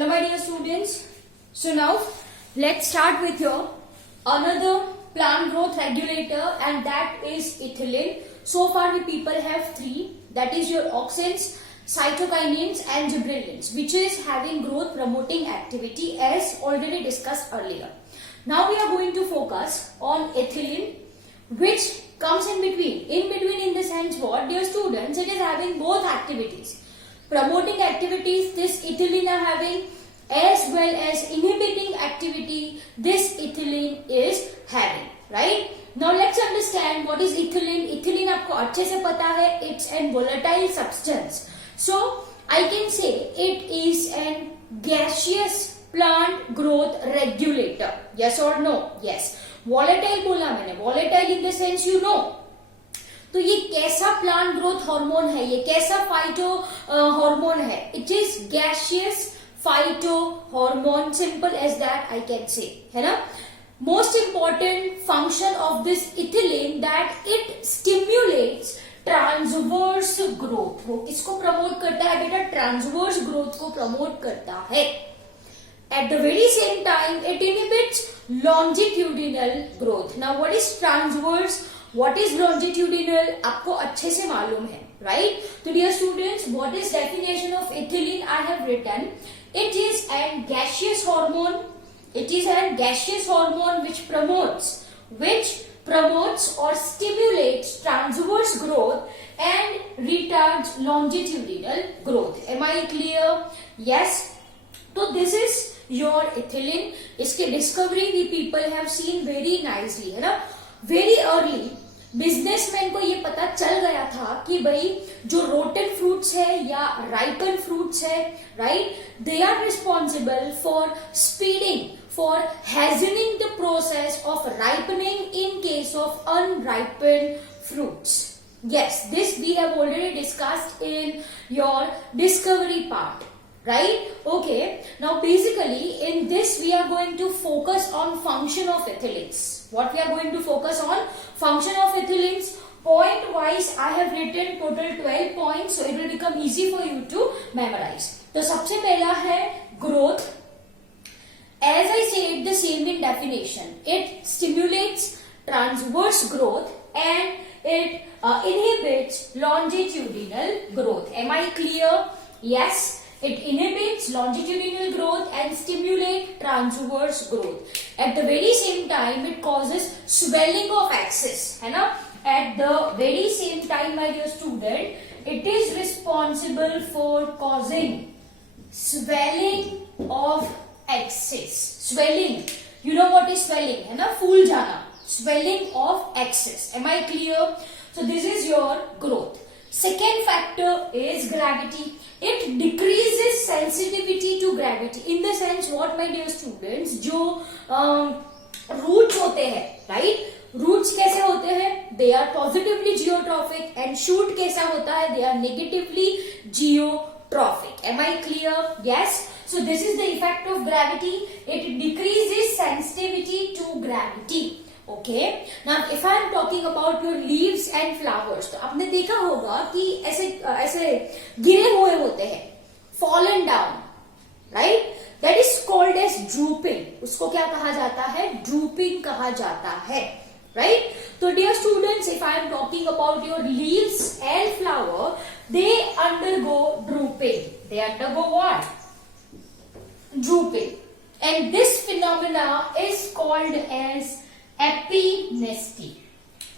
Hello my dear students. So now let's start with your another plant growth regulator, and that is ethylene. So far we people have three, that is your auxins, cytokinins and gibberellins, which is having growth promoting activity as already discussed earlier. Now we are going to focus on ethylene, which comes in between. In between in the sense what, dear students, it is having both activities. Promoting activities this ethylene are having, as well as inhibiting activity this ethylene is having, right? Now let's understand what is ethylene. Ethylene आपको अच्छे से पता है, it's an volatile substance. So I can say it is an gaseous plant growth regulator. Yes or no? Yes. Volatile बोला मैंने, volatile in the sense you know. तो ये कैसा प्लांट ग्रोथ हार्मोन है, ये कैसा फाइटो हार्मोन है? It is gaseous phyto hormone, simple as that I can say, है ना. Most important function of this ethylene that it stimulates transverse growth. वो किसको प्रमोट करता है बेटा? ट्रांसवर्स ग्रोथ को प्रमोट करता है. At the very same time, it inhibits longitudinal growth. Now, what is transverse? What is longitudinal? आपको अच्छे से मालूम है, right? So, dear students, what is definition of ethylene? I have written. It is a gaseous hormone. It is a gaseous hormone which promotes or stimulates transverse growth and retards longitudinal growth. Am I clear? Yes. So, this is your ethylene. इसके discovery we people have seen very nicely, है ना. Very early businessman को ये पता चल गया था कि भाई जो रोटन फ्रूट्स है या राइपन फ्रूट्स है, right, they are responsible for speeding, for hastening the process of ripening in case of unripen fruits. Yes, this we have already discussed in your discovery part. Right? Okay. Now basically in this we are going to focus on function of ethylenes. What we are going to focus on? Function of ethylenes. Point wise I have written total 12 points, so it will become easy for you to memorize. तो सबसे पहला है growth. As I said the same in definition, it stimulates transverse growth and it inhibits longitudinal growth. Am I clear? Yes. It inhibits longitudinal growth and stimulates transverse growth. At the very same time, it causes swelling of axis, है ना? At the very same time, my dear student, it is responsible for causing swelling of axis. Swelling, you know what is swelling, है ना? फूल जाना. Swelling of axis. Am I clear? So this is your growth. Second factor is gravity. It decreases sensitivity to gravity. In the sense what, my dear students, जो roots होते हैं, right? Roots कैसे होते हैं? They are positively geotrophic and shoot कैसा होता है? They are negatively geotrophic. Am I clear? Yes. So this is the effect of gravity. It decreases sensitivity to gravity. Okay. Now if I am talking about your leaves and flowers, तो आपने देखा होगा कि ऐसे गिरे हुए होते हैं, fallen down, right? That is called as drooping. उसको क्या कहा जाता है? Drooping कहा जाता है, right? So dear students, if I am talking about your leaves and flower, they undergo drooping. They undergo what? Drooping. And this phenomena is called as एपिनेस्टी.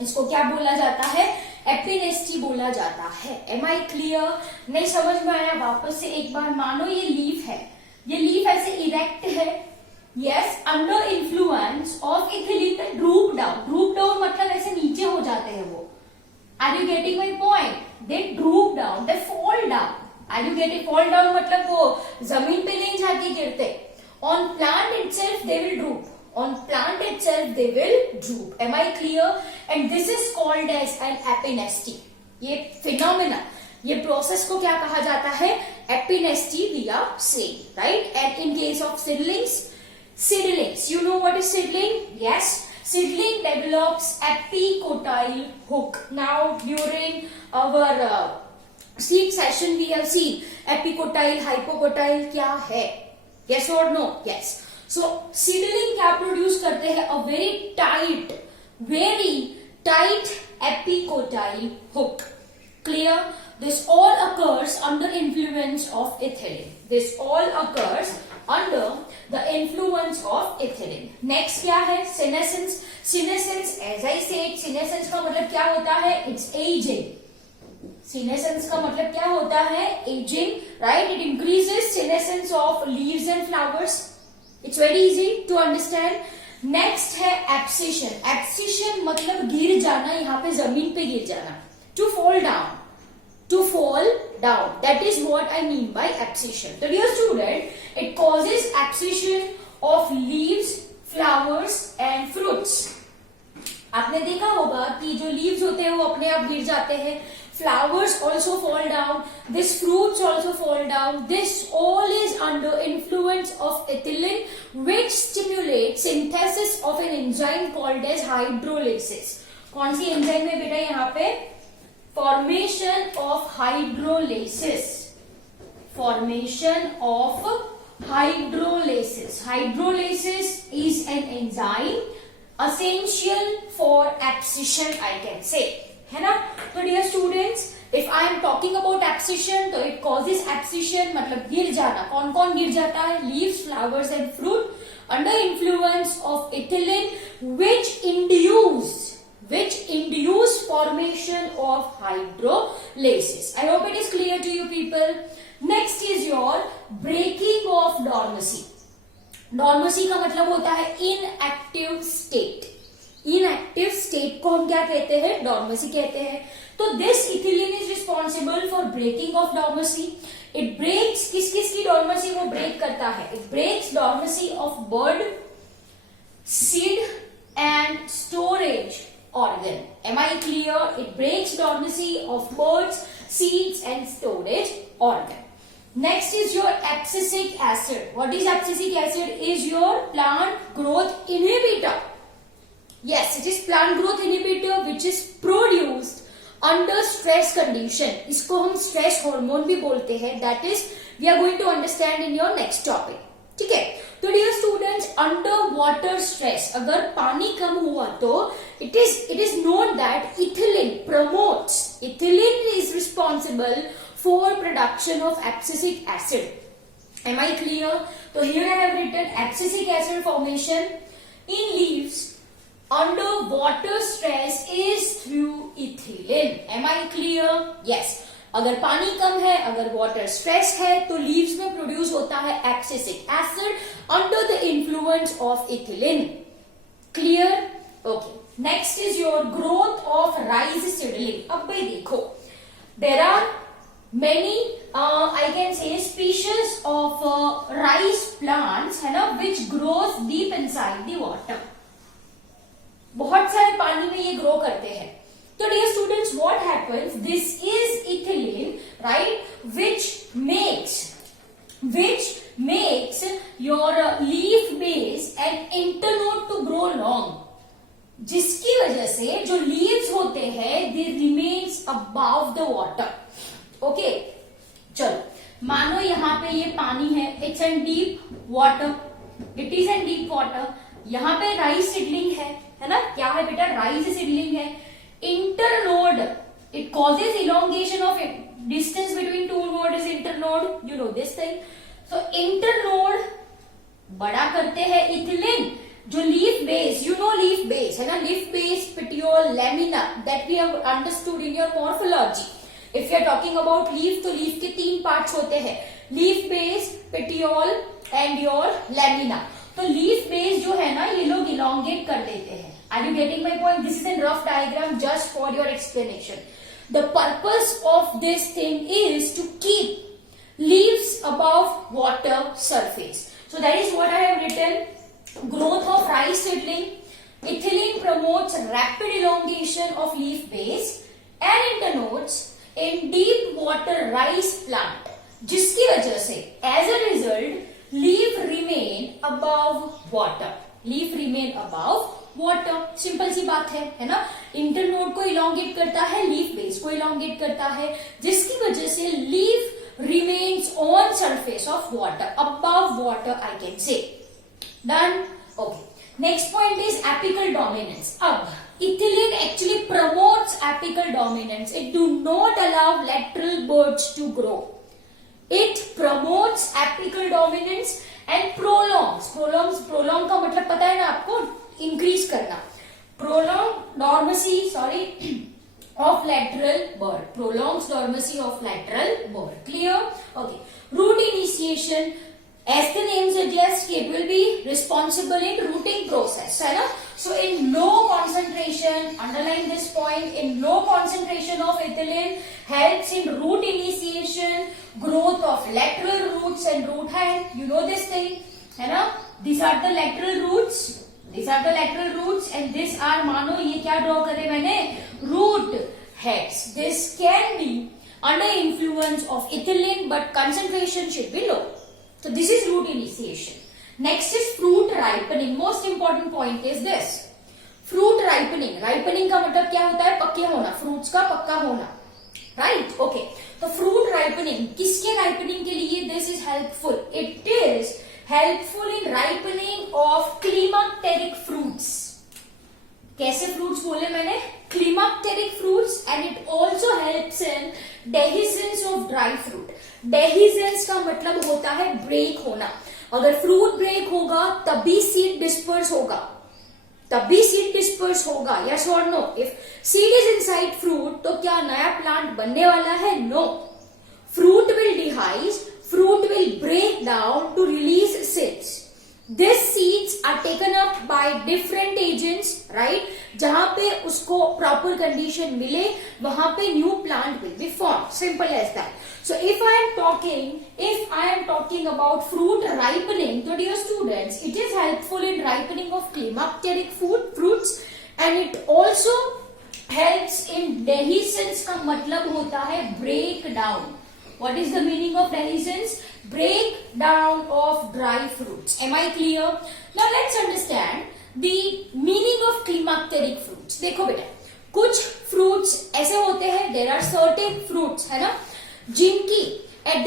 इसको क्या बोला जाता है? एपिनेस्टी बोला जाता है. Am I clear? नहीं समझ में आया? वापस से एक बार. मानो ये लीफ है, ये लीफ ऐसे इरेक्ट है. Yes, under influence of ethylene droop down. Droop down मतलब ऐसे नीचे हो जाते हैं वो. Are you getting my point? They droop down, they fall down. Are you getting? Fall down मतलब वो जमीन पे नहीं जाके गिरते. On plant itself they will droop. On plant itself they will droop. Am I clear? And this is called as an epinesty. ये phenomena, ये process को क्या कहा जाता है? Epinesty we are saying, right? And in case of seedlings, you know what is seedling? Yes, seedling develops epicotyle hook. Now during our seed session we have seen epicotyle, hypocotyle क्या है, yes or no? Yes. So seedling क्या produce करते हैं? A very tight epicotyle hook. Clear? This all occurs under influence of ethylene. This all occurs under the influence of ethylene. Next क्या है? Senescence. Senescence, as I said, senescence का मतलब क्या होता है? It's aging. Senescence का मतलब क्या होता है? Aging, right? It increases senescence of leaves and flowers. It's very easy to understand. Next है abscission. Abscission मतलब गिर जाना, यहाँ पे जमीन पे गिर जाना. To fall down. To fall down. That is what I mean by abscission. So dear student, it causes abscission of leaves, flowers and fruits. आपने देखा होगा कि जो leaves होते हैं वो अपने आप गिर जाते हैं. Flowers also fall down. This fruits also fall down. This all is under influence of ethylene, which stimulates synthesis of an enzyme called as hydrolysis. कौन सी एंजाइम है बेटा यहाँ पे? Formation of hydrolysis. Formation of hydrolysis. Hydrolysis is an enzyme essential for abscission, I can say. है ना? तो dear students, if I am talking about abscission, तो it causes abscission मतलब गिर जाना. कौन कौन गिर जाता है? Leaves, flowers and fruit under influence of ethylene, which induce formation of hydrolysis. I hope it is clear to you people. Next is your breaking of dormancy. Dormancy का मतलब होता है inactive state. Inactive state को हम क्या कहते हैं? Dormancy कहते हैं. तो this ethylene is responsible for breaking of dormancy. It breaks किस की dormancy वो break करता है? It breaks dormancy of bird, seed and storage organ. Am I clear? It breaks dormancy of birds, seeds and storage organ. Next is your abscisic acid. What is abscisic acid? Is your plant growth inhibitor. Yes, it is plant growth inhibitor which is produced under stress condition. इसको हम stress hormone भी बोलते हैं. That is we are going to understand in your next topic. ठीक है? तो dear students, under water stress, अगर पानी कम हुआ तो it is known that ethylene promotes. Ethylene is responsible for production of abscisic acid. Am I clear? So here I have written abscisic acid formation in leaves under water stress is through ethylene. Am I clear? Yes. अगर पानी कम है, अगर water stress है, तो leaves में produce होता है abscisic acid under the influence of ethylene. Clear? Okay. Next is your growth of rice seedling. अब भाई देखो, there are many I can say species of rice plants, है ना, which grows deep inside the water. बहुत सारे पानी में ये ग्रो करते हैं. So dear students, what happens? This is ethylene, right? Which makes your leaf base and internode to grow long. जिसकी वजह से जो leaves होते हैं, they remains above the water. Okay? चलो, मानो यहाँ पे ये पानी है. It's in deep water. It is in deep water. यहाँ पे राइस सीडलिंग है ना? क्या है बेटा? राइस सीडलिंग है. Internode, it causes elongation of distance between two nodes is internode. You know this thing. So internode बड़ा करते हैं ethylene. जो leaf base, you know leaf base है ना? Leaf base, petiole, lamina, that we have understood in your morphology. If you are talking about leaf, तो leaf के 3 parts होते हैं. Leaf base, petiole and your lamina. तो leaf base जो है ना, ये लोग elongate कर देते हैं. Are you getting my point? This is a rough diagram just for your explanation. The purpose of this thing is to keep leaves above water surface. So that is what I have written. Growth of rice seedling. Ethylene promotes rapid elongation of leaf base and internodes in deep water rice plant. जिसकी वजह से as a result leaf remain above water. Leaf remain above water. Simple सी बात है ना? Internode को elongate करता है, लीफ बेस को इलोंगेट करता है, जिसकी वजह से leaf remains on surface of water, above water I can say. Done? Okay. Next point is apical dominance. Ab, ethylene actually promotes apical dominance. It do not allow lateral buds to grow. It promotes apical dominance and prolongs. Prolong का मतलब पता है ना आपको? Increase करना. Prolong dormancy, of lateral bud. Prolongs dormancy of lateral bud. Clear? Okay. Root initiation. As the name suggests, it will be responsible in rooting process, है ना? So in low concentration, underline this point, in low concentration of ethylene helps in root initiation, growth of lateral roots and root head. You know this thing, है ना? These are the lateral roots. These are the lateral roots and these are, मानो ये क्या draw करे मैंने? Root heads. This can be under influence of ethylene, but concentration should be low. So this is root initiation. Next is fruit ripening. Most important point is this. Fruit ripening. Ripening का मतलब क्या होता है? पक्के होना. Fruits का पक्का होना. Right? Okay. तो fruit ripening. किसके ripening के लिए this is helpful? It is helpful in ripening of climacteric fruits. कैसे fruits बोले मैंने? Climacteric fruits, and it also helps in dehiscence of dry fruit. Dehiscence का मतलब होता है ब्रेक होना. अगर फ्रूट ब्रेक होगा तभी सीड डिस्पर्स होगा. यस और no? If seed is inside fruit तो क्या नया प्लांट बनने वाला है? No. Fruit will dehisce, fruit will break down to release seeds. These seeds are taken up by different agents, right? जहां पे उसको proper condition मिले वहां पे new plant will be formed. Simple as that. So if I am talking about fruit ripening, to dear students, it is helpful in ripening of climacteric fruits, and it also helps in dehiscence. का मतलब होता है breakdown. What is the meaning of dehiscence? Breakdown of dry fruits. Am I clear? Now let's understand the meaning of climacteric fruits. देखो बेटा, कुछ fruits ऐसे होते हैं, there are certain fruits, है ना, जिनकी at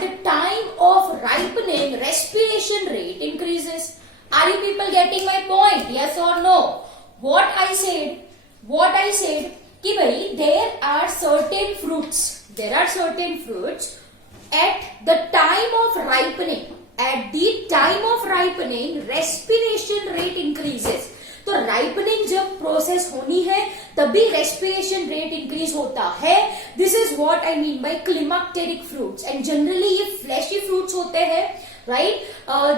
the time of ripening respiration rate increases. Are you people getting my point? Yes or no? What I said कि भाई there are certain fruits at the time of ripening. At the time of ripening respiration rate increases. तो ripening जब process होनी है तभी respiration rate increase होता है. This is what I mean by climacteric fruits, and generally ये fleshy fruits होते हैं, right?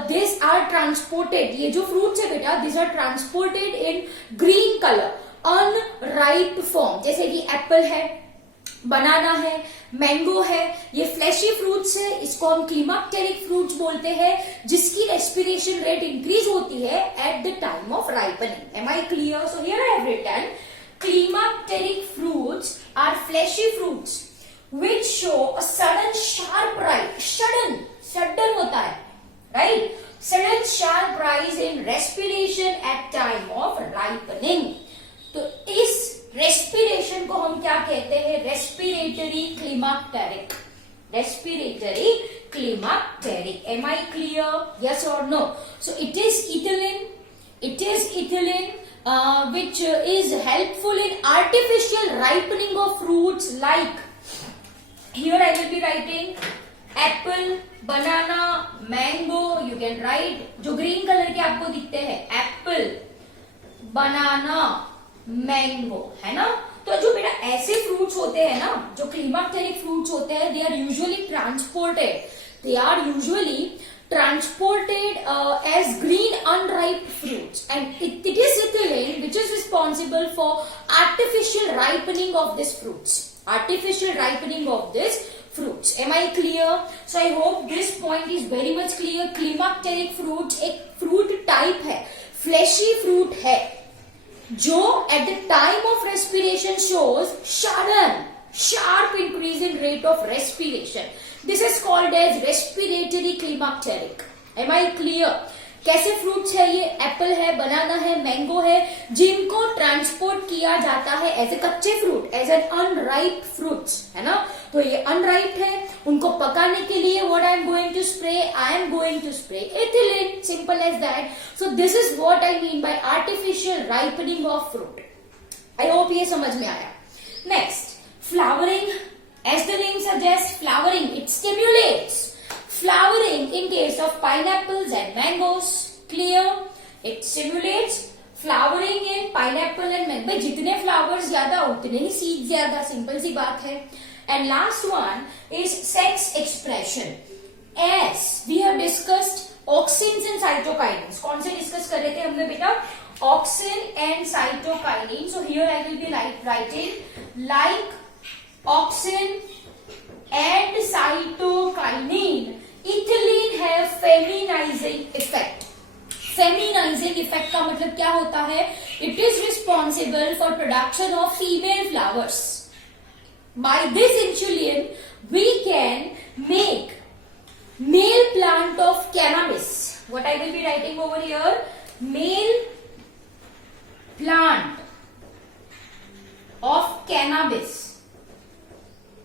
These are transported. ये जो fruits है बेटा, these are transported in green color, unripe form. जैसे कि एप्पल है, बनाना है, मैंगो है, ये फ्लैशी फ्रूट्स है. इसको हम क्लिमैक्टेरिक फ्रूट्स बोलते हैं, जिसकी रेस्पिरेशन रेट इंक्रीज होती है at the time of ripening. Am I clear? So here I have written climacteric fruits are fleshy fruits which show a sudden sharp rise. Sudden होता है, right? Sudden sharp rise in respiration at time of ripening. तो इस respiration को हम क्या कहते हैं? Respiratory क्लिमैक्टेरिक. Am I clear? Yes or no? So it is ethylene which is helpful in artificial ripening of fruits like, here I will be writing apple, banana, mango. You can write जो green colour के आपको दिखते हैं, Apple, बनाना, mango, है ना. तो जो बेटा ऐसे फ्रूट्स होते हैं ना, जो क्लिमैक्टेरिक फ्रूट्स होते हैं, they are usually transported as green unripe fruits, and it is ethylene which is responsible for artificial ripening of these fruits. Am I clear? So I hope this point is very much clear. Climacteric fruits एक fruit type है, fleshy fruit है, जो at the time of respiration shows sharp increase in rate of respiration. This is called as respiratory climacteric. Am I clear? कैसे fruits है ये? Apple है, बनाना है, mango है, जिनको ट्रांसपोर्ट किया जाता है एज ए कच्चे fruit, as an unripe fruits, है ना? तो ये अनराइप है, उनको पकाने के लिए what I am going to spray? I am going to spray ethylene, simple as that. So this is what I mean by artificial ripening of fruit. I hope ये समझ में आया. Next, flowering. As the name suggests, flowering, it stimulates flowering in case of pineapples and mangoes. Clear? It stimulates flowering in pineapple and mango. भाई जितने flowers ज्यादा उतने ही seeds ज्यादा, simple सी बात है. And last one is sex expression. As we have discussed auxins and cytokinins. कौन से डिस्कस कर रहे थे हमने बेटा? Auxin and cytokinin. So here I will be writing like auxin and cytokinin. Ethylene have feminizing effect. Feminizing effect का मतलब क्या होता है? It is responsible for production of female flowers. By this insulin, we can make male plant of cannabis. What I will be writing over here? Male plant of cannabis.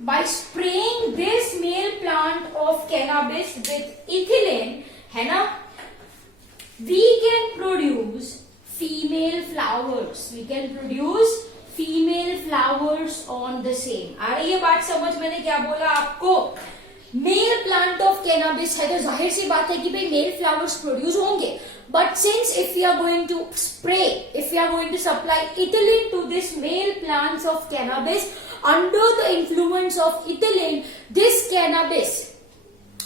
By spraying this male plant of cannabis with ethylene, है ना, we can produce female flowers. We can produce female flowers on the same. आ रही है बात समझ? मैंने क्या बोला आपको? मेल प्लांट ऑफ कैनाबिस है तो जाहिर सी बात है कि भाई मेल फ्लावर्स प्रोड्यूस होंगे. But since if we are going to spray, if we are going to supply ethylene to this male plants of cannabis, under the influence of ethylene, this cannabis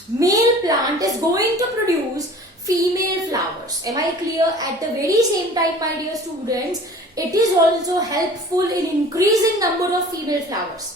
male plant is going to produce female flowers. Am I clear? At the very same time, my dear students, it is also helpful in increasing number of female flowers.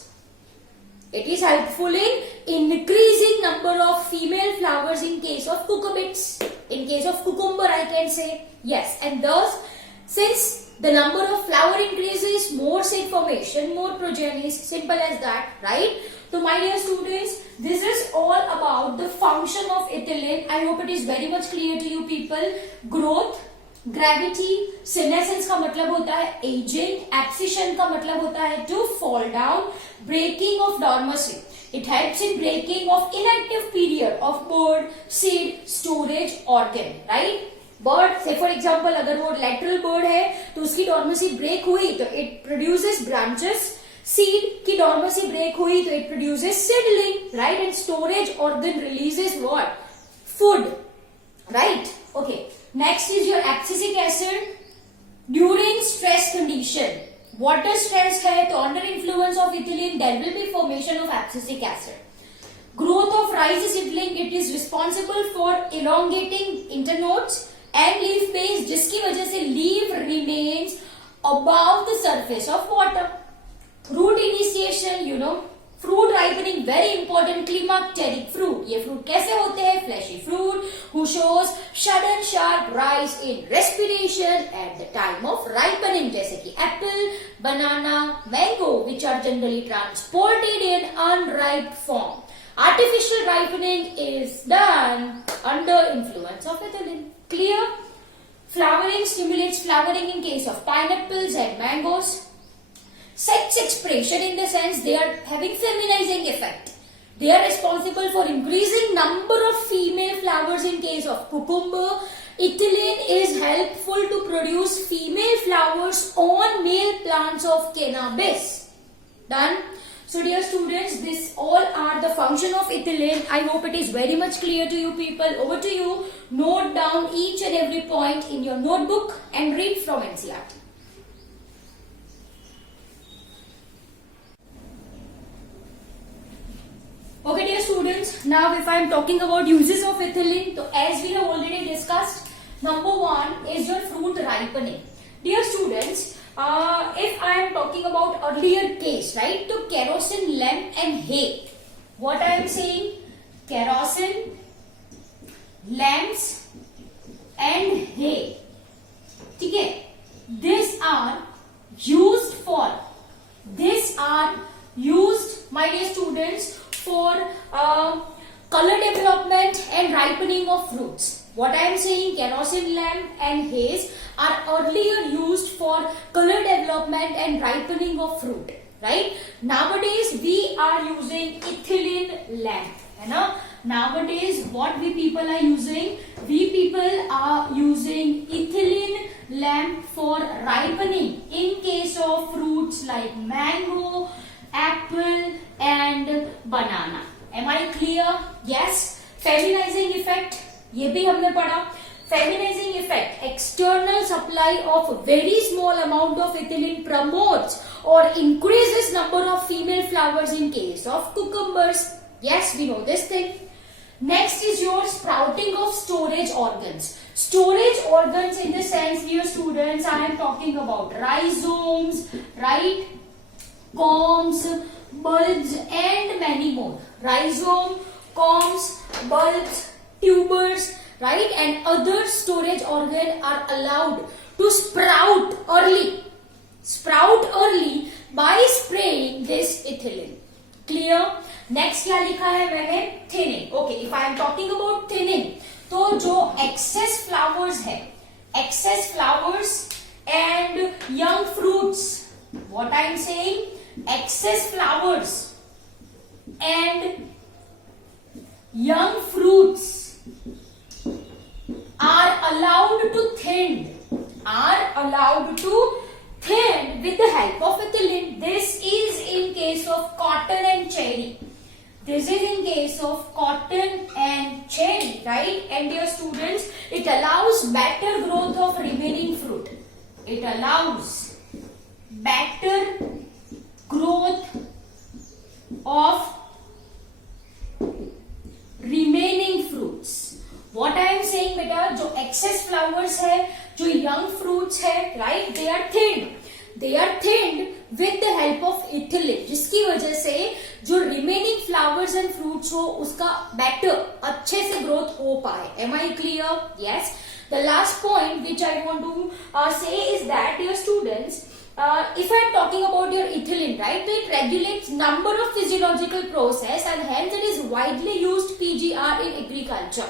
It is helpful in increasing number of female flowers in case of cucurbits. In case of cucumber, I can say yes. And thus, since the number of flower increases, more seed formation, more progeny. Simple as that, right? So, my dear students, this is all about the function of ethylene. I hope it is very much clear to you people. Growth, gravity, senescence का मतलब होता है aging, abscission का मतलब होता है to fall down, breaking of dormancy. It helps in breaking of inactive period of bird, seed, storage, organ, right? Bird, say for example, अगर वो lateral bird है तो उसकी dormancy break हुई तो it produces branches. Seed की dormancy break हुई तो it produces seedling, right? And storage organ releases what? Food, right? Okay. Next is your abscisic acid. During stress condition, water stress है तो under influence of ethylene there will be formation of abscisic acid. Growth of rhizoseedling, it is responsible for elongating internodes and leaf base, जिसकी वजह से leaf remains above the surface of water. Fruit initiation, you know, fruit ripening very important. Climacteric fruit, ये fruit कैसे होते हैं? Fleshy fruit who shows sudden sharp rise in respiration at the time of ripening, जैसे कि apple, banana, mango, which are generally transported in unripe form. Artificial ripening is done under influence of ethylene. Clear? Flowering stimulates flowering in case of pineapples and mangoes. Sex expression, in the sense they are having feminizing effect. They are responsible for increasing number of female flowers in case of cucumber. Ethylene is helpful to produce female flowers on male plants of cannabis. Done? So dear students, this all are the function of ethylene. I hope it is very much clear to you people. Over to you. Note down each and every point in your notebook and read from NCERT. Okay dear students, now if I am talking about uses of ethylene, so as we have already discussed, number one is your fruit ripening. Dear students, if I am talking about earlier case, right, so kerosene lamp and hay. What I am saying? Kerosene, lamps and hay. ठीक है? These are used, my dear students, for color development and ripening of fruits. What I am saying, kerosene lamp and haze are earlier used for color development and ripening of fruit, right? Nowadays we are using ethylene lamp, है ना? Nowadays what we people are using? We people are using ethylene lamp for ripening in case of fruits like mango, apple and banana. Am I clear? Yes. Feminizing effect, ये भी हमने पढ़ा. Feminizing effect, external supply of very small amount of ethylene promotes or increases number of female flowers in case of cucumbers. Yes, we know this thing. Next is your sprouting of storage organs. Storage organs in the sense, dear students, I am talking about rhizomes, right? Corms, bulbs and many more. Rhizome, corms, bulbs, tubers, right? And other storage organ are allowed to sprout early. Sprout early by spraying this ethylene. Clear? Next क्या लिखा है मैंने? Thinning. Okay, if I am talking about thinning, तो जो excess flowers है, excess flowers and young fruits. What I am saying? Excess flowers and young fruits are allowed to thin. With the help of ethylene. This is in case of cotton and cherry. This is in case of cotton and cherry, right? And dear students, it allows better growth of remaining fruit. It allows better growth of remaining fruits. What I am saying बेटा, जो excess flowers है, जो young fruits है, right? They are thinned. They are thinned with the help of ethylene, जिसकी वजह से जो remaining flowers and fruits हो उसका better अच्छे से growth हो पाए. Am I clear? Yes. The last point which I want to say is that, dear students, if I am talking about your ethylene, right, it regulates number of physiological process and hence it is widely used PGR in agriculture.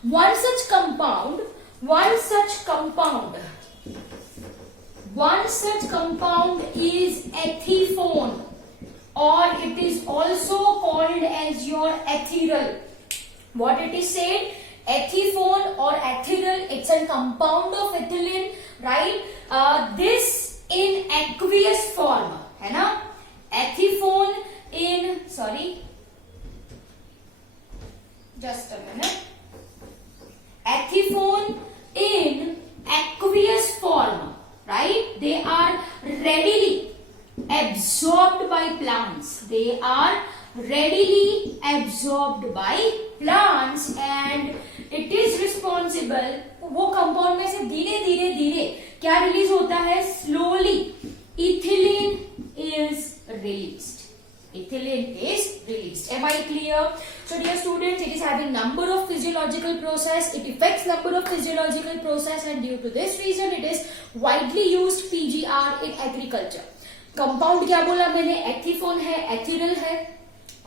One such compound is ethifone, or it is also called as your ethyl. What it is said? Ethifone or ethyl, it's a compound of ethylene, right? This in aqueous form, है ना? Ethifone in, just a minute. Ethifone in aqueous form, right? They are readily absorbed by plants. They are readily absorbed by plants and it is responsible. वो compound में से धीरे धीरे धीरे क्या release होता है? Slowly ethylene is released. Ethylene is released. Am I clear? So dear students, it is having number of physiological process. It affects number of physiological process and due to this reason it is widely used PGR in agriculture. Compound क्या बोला मैंने? एथिफोन है, एथिरल है,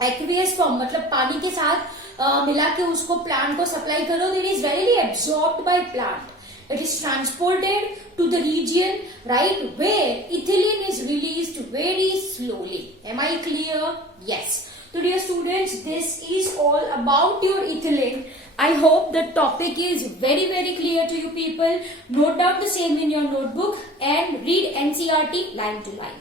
aqueous form मतलब पानी के साथ मिला के उसको प्लांट को सप्लाई करो. It is very absorbed by plant. It is transported to the region, right, where ethylene is released very slowly. Am I clear? Yes. So dear students, this is all about your ethylene. I hope the topic is very clear to you people. Note down the same in your notebook and read NCERT line to line.